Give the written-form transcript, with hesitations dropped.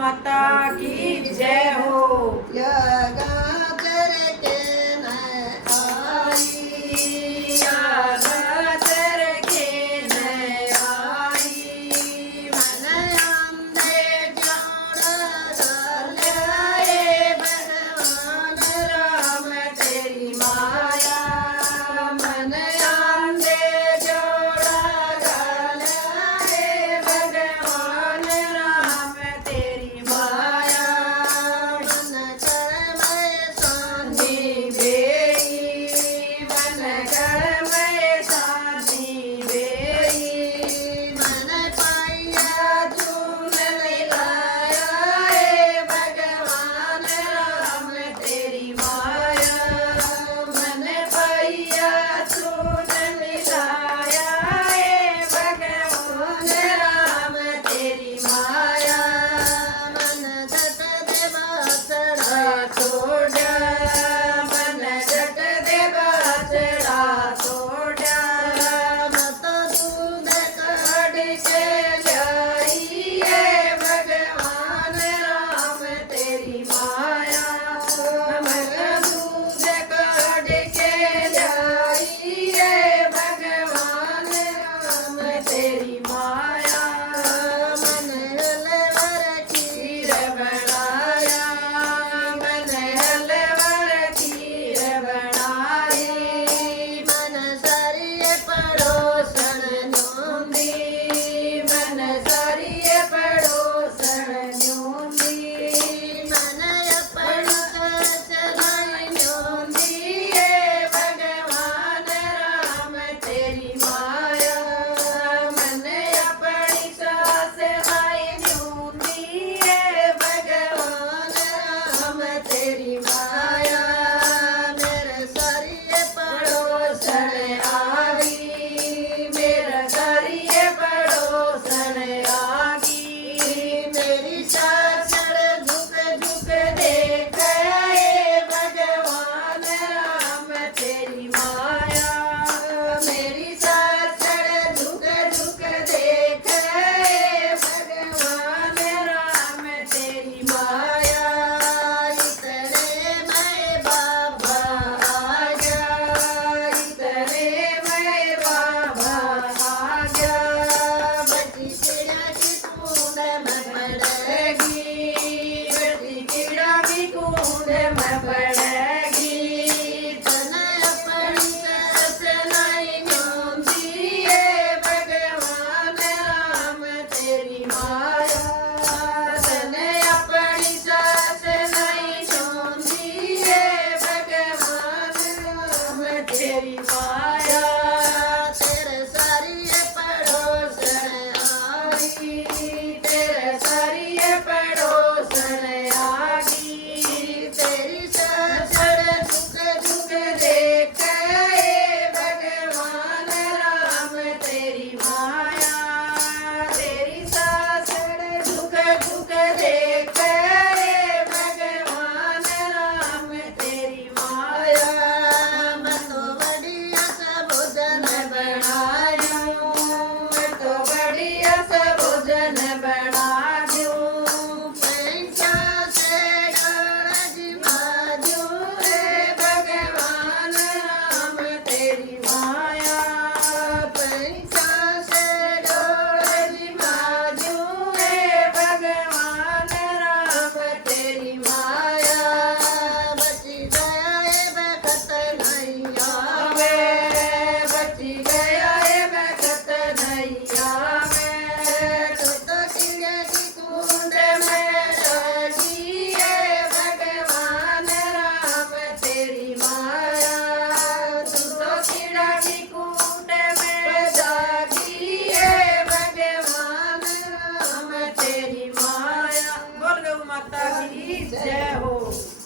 माता की जय हो। गाजर के न आई, गाजर के न आई, मन अंधे जोड़ डाले भगवान राम तेरी माया, मन आंधे जोड़ा डाले भगवान राम तेरी माया। मन कर मैं शांति बेई, मन कर मैं शांति बेई, मन पाया तून मिलाया है भगवान राम तेरी माया। मन पाया तून मिलाया है भगवान राम तेरी माया। मन जट दे बासड़ा तोड़ा मन जट दे बाजड़ा तोड़ा, मत दूध काढ़ के लाई है भगवान राम तेरी माया। मन दूध काढ़ के लाई है भगवान राम तेरी माया। मन हलवर खीर बनाया, मन हलवर खीर बनाई, मन सरिये पड़ोसन न्योंदी, मन सारिये पड़ोसन न्योंदी, मन अपन चढ़ाई न्योंदी है भगवान राम तेरी माया। मन अपनी सास भाई न्योंदी है भगवान राम तेरी माया। मेरे सरिये पड़ोसन आगी, मेरा घर ये पड़ोसन आगी, मेरी सा